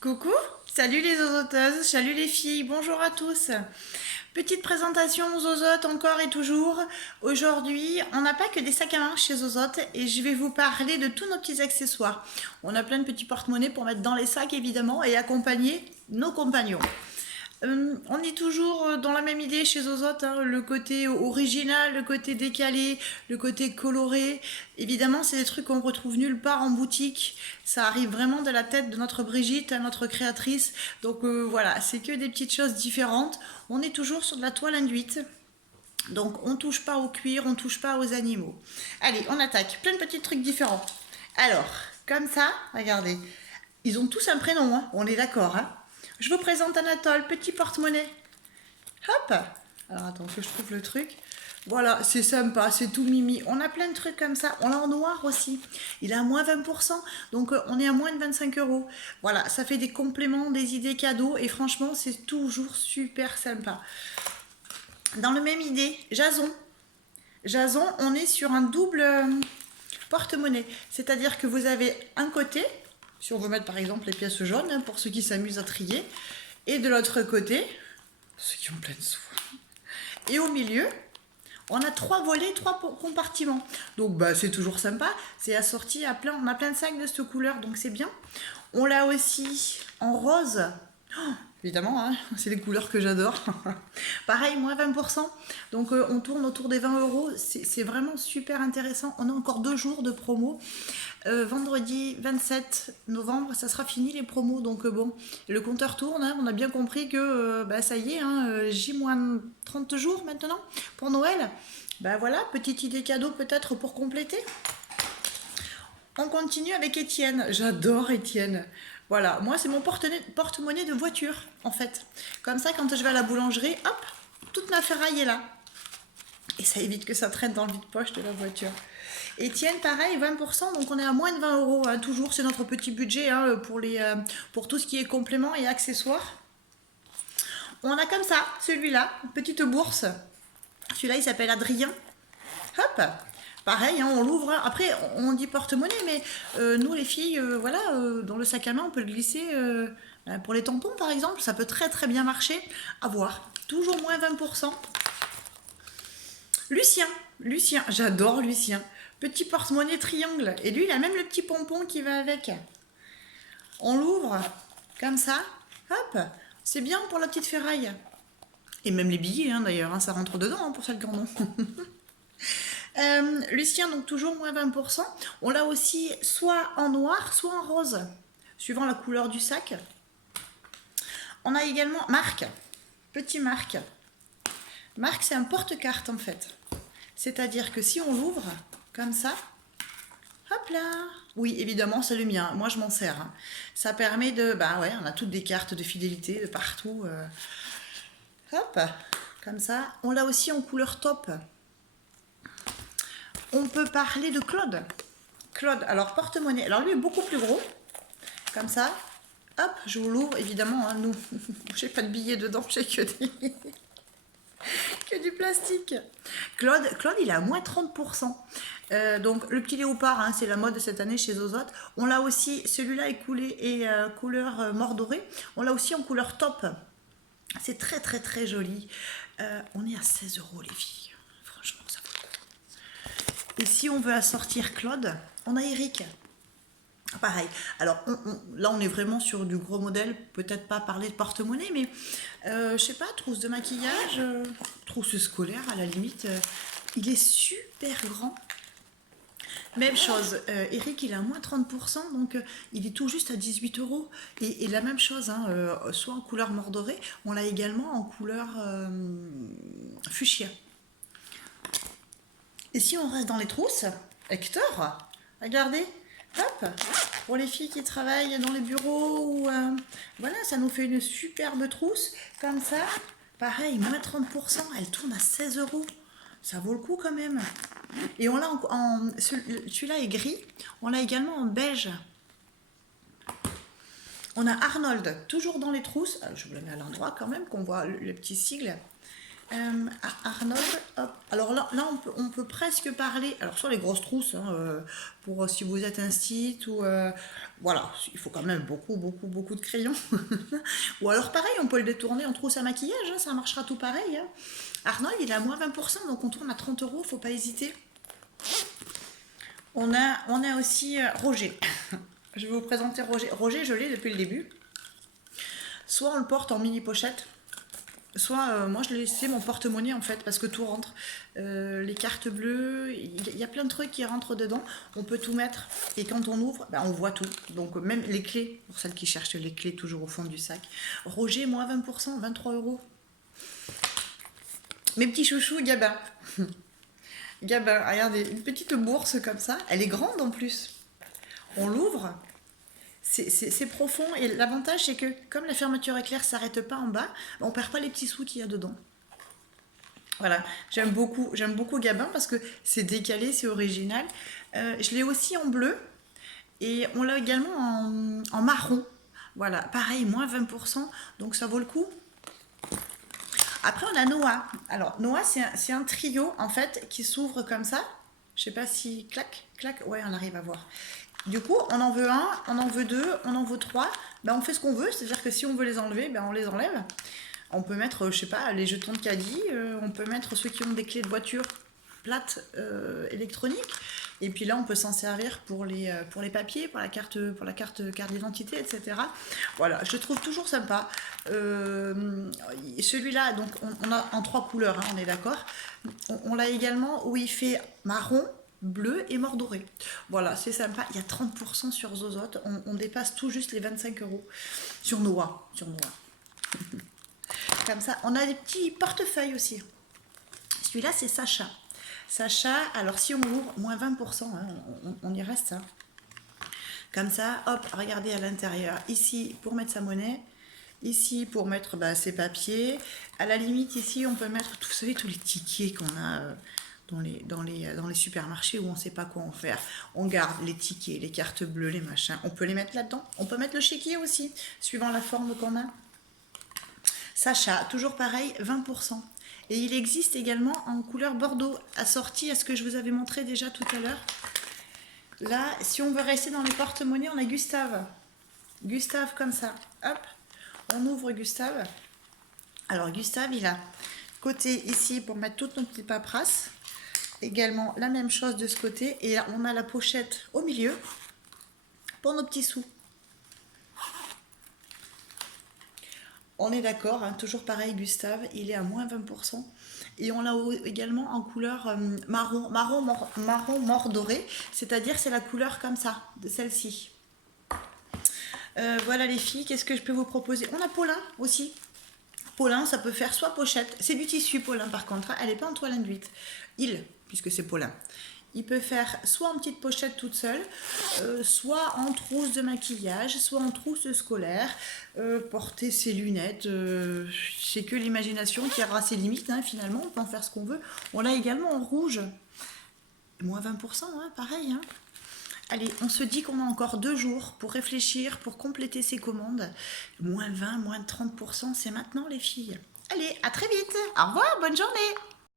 Coucou, salut les zozoteuses, salut les filles, bonjour à tous. Petite présentation Zozote encore et toujours. Aujourd'hui, on n'a pas que des sacs à main chez Zozote et je vais vous parler de tous nos petits accessoires. On a plein de petits porte-monnaies pour mettre dans les sacs évidemment et accompagner nos compagnons. On est toujours dans la même idée chez Zozote, hein, le côté original, le côté décalé, le côté coloré. Évidemment, c'est des trucs qu'on retrouve nulle part en boutique. Ça arrive vraiment de la tête de notre Brigitte, notre créatrice. Donc voilà, c'est que des petites choses différentes. On est toujours sur de la toile induite. Donc on touche pas au cuir, on touche pas aux animaux. Allez, on attaque. Plein de petits trucs différents. Alors, comme ça, regardez. Ils ont tous un prénom, hein, on est d'accord, hein. Je vous présente Anatole, petit porte-monnaie. Hop. Alors attends que je trouve le truc. Voilà, c'est sympa, c'est tout mimi. On a plein de trucs comme ça. On l'a en noir aussi. Il est à moins 20%. Donc on est à moins de 25 euros. Voilà, ça fait des compléments, des idées cadeaux. Et franchement, c'est toujours super sympa. Dans la même idée, Jason. Jason, on est sur un double porte-monnaie. C'est-à-dire que vous avez un côté, si on veut mettre par exemple les pièces jaunes, hein, pour ceux qui s'amusent à trier, et de l'autre côté, ceux qui ont plein de sous. Et au milieu, on a 3 volets, 3 compartiments. Donc bah, c'est toujours sympa, c'est assorti à plein, on a plein de sacs de cette couleur, donc c'est bien. On l'a aussi en rose. Oh, évidemment, hein, c'est les couleurs que j'adore. Pareil, moins 20%. Donc on tourne autour des 20 euros. C'est vraiment super intéressant. On a encore 2 jours de promo. Vendredi 27 novembre, ça sera fini les promos. Donc bon, le compteur tourne. Hein, on a bien compris que bah, ça y est, hein, J-30 jours maintenant pour Noël. Bah voilà, petite idée cadeau peut-être pour compléter. On continue avec Étienne. J'adore Étienne. Voilà, moi c'est mon porte-monnaie de voiture en fait. Comme ça, quand je vais à la boulangerie, hop, toute ma ferraille est là. Et ça évite que ça traîne dans le vide-poche de la voiture. Étienne, pareil, 20%, donc on est à moins de 20 euros. Hein, toujours, c'est notre petit budget hein, pour tout ce qui est compléments et accessoires. On a comme ça, celui-là, une petite bourse. Celui-là, il s'appelle Adrien. Hop, pareil, hein, on l'ouvre. Après, on dit porte-monnaie, mais nous, les filles, voilà, dans le sac à main, on peut le glisser pour les tampons, par exemple. Ça peut très très bien marcher. À voir. Toujours moins 20%. Lucien, j'adore Lucien. Petit porte-monnaie triangle. Et lui, il a même le petit pompon qui va avec. On l'ouvre comme ça. Hop, c'est bien pour la petite ferraille. Et même les billets, hein, d'ailleurs, hein, ça rentre dedans hein, pour celles qui en ont. Lucien, donc toujours moins 20%. On l'a aussi soit en noir, soit en rose, suivant la couleur du sac. On a également Marc, petit Marc. Marc, c'est un porte-carte en fait. C'est-à-dire que si on l'ouvre comme ça, hop là. Oui, évidemment, c'est le mien. Moi, je m'en sers. Hein. Ça permet de... Bah ouais, on a toutes des cartes de fidélité de partout. Hop, comme ça. On l'a aussi en couleur top. On peut parler de Claude. Claude, alors porte-monnaie. Alors lui est beaucoup plus gros. Comme ça. Hop, je vous l'ouvre. Évidemment, hein, nous, j'ai pas de billets dedans, j'ai que du plastique. Claude, il est à moins 30%. Donc le petit léopard, hein, c'est la mode cette année chez Zozote. On l'a aussi, celui-là est couleur mordoré. On l'a aussi en couleur top. C'est très très très joli. On est à 16 euros les filles. Franchement, ça vaut le coup. Et si on veut assortir Claude, on a Eric. Pareil. Alors là, on est vraiment sur du gros modèle. Peut-être pas parler de porte-monnaie, mais je sais pas, trousse de maquillage, trousse scolaire à la limite. Il est super grand. Même chose, Eric il est à moins 30%, donc il est tout juste à 18 euros. Et la même chose, hein, soit en couleur mordorée, on l'a également en couleur fuchsia. Et si on reste dans les trousses, Hector, regardez, hop, pour les filles qui travaillent dans les bureaux, ou voilà, ça nous fait une superbe trousse, comme ça, pareil, moins 30%, elle tourne à 16 euros. Ça vaut le coup quand même. Et on l'a celui-là est gris, on l'a également en beige. On a Arnold, toujours dans les trousses. Je vous le mets à l'endroit quand même, qu'on voit le petit sigle. Arnold, hop. Alors là on peut presque parler, alors sur les grosses trousses, hein, pour si vous êtes un site ou voilà, il faut quand même beaucoup de crayons. Ou alors pareil, on peut le détourner en trousse à maquillage, hein, ça marchera tout pareil. Hein. Arnold, il est à moins 20%, donc on tourne à 30 €, faut pas hésiter. On a aussi Roger. Je vais vous présenter Roger. Roger, je l'ai depuis le début. Soit on le porte en mini pochette, soit moi je l'ai laissé mon porte-monnaie en fait parce que tout rentre. Les cartes bleues, il y a plein de trucs qui rentrent dedans. On peut tout mettre et quand on ouvre, ben, on voit tout. Donc même les clés, pour celles qui cherchent les clés toujours au fond du sac. Roger, moins 20%, 23 €. Mes petits chouchous, Gabin. Gabin, regardez, une petite bourse comme ça. Elle est grande en plus. On l'ouvre. C'est profond et l'avantage c'est que comme la fermeture éclair s'arrête pas en bas, on perd pas les petits sous qu'il y a dedans. Voilà, j'aime beaucoup Gabin parce que c'est décalé, c'est original. Je l'ai aussi en bleu et on l'a également en marron. Voilà, pareil, moins 20%, donc ça vaut le coup. Après, on a Noah. Alors, Noah, c'est un trio, en fait, qui s'ouvre comme ça. Je sais pas si... Clac, clac. Ouais, on arrive à voir. Du coup, on en veut un, on en veut deux, on en veut trois. Ben, on fait ce qu'on veut. C'est-à-dire que si on veut les enlever, ben, on les enlève. On peut mettre, je sais pas, les jetons de caddie. On peut mettre ceux qui ont des clés de voiture plates électroniques. Et puis là, on peut s'en servir pour les papiers, pour la carte d'identité, etc. Voilà, je le trouve toujours sympa. Celui-là, donc, on a en 3 couleurs, hein, on est d'accord. On l'a également où il fait marron, bleu et mordoré. Voilà, c'est sympa. Il y a 30% sur Zozote. On dépasse tout juste les 25 € sur Noah. Comme ça, on a des petits portefeuilles aussi. Celui-là, c'est Sacha. Sacha, alors si on ouvre, moins 20%, hein, on y reste. Hein. Comme ça, hop, regardez à l'intérieur. Ici, pour mettre sa monnaie. Ici, pour mettre ses papiers. À la limite, ici, on peut mettre, vous savez, tous les tickets qu'on a dans les supermarchés où on ne sait pas quoi en faire. On garde les tickets, les cartes bleues, les machins. On peut les mettre là-dedans. On peut mettre le chéquier aussi, suivant la forme qu'on a. Sacha, toujours pareil, 20%. Et il existe également en couleur bordeaux, assorti à ce que je vous avais montré déjà tout à l'heure. Là, si on veut rester dans les porte-monnaies, on a Gustave. Gustave comme ça. Hop, on ouvre Gustave. Alors Gustave, il a côté ici pour mettre toutes nos petites paperasses. Également la même chose de ce côté. Et là, on a la pochette au milieu pour nos petits sous. On est d'accord, hein, toujours pareil Gustave, il est à moins 20%. Et on l'a également en couleur marron mordoré, c'est-à-dire c'est la couleur comme ça, de celle-ci. Voilà les filles, qu'est-ce que je peux vous proposer? On a Paulin aussi. Paulin, ça peut faire soit pochette, c'est du tissu Paulin par contre, hein, elle n'est pas en toile induite. Puisque c'est Paulin. Il peut faire soit en petite pochette toute seule, soit en trousse de maquillage, soit en trousse scolaire, porter ses lunettes. C'est que l'imagination qui aura ses limites, hein, finalement, on peut en faire ce qu'on veut. On l'a également en rouge, moins 20%, hein, pareil. Hein. Allez, on se dit qu'on a encore 2 jours pour réfléchir, pour compléter ses commandes. Moins 20, moins 30%, c'est maintenant les filles. Allez, à très vite. Au revoir, bonne journée.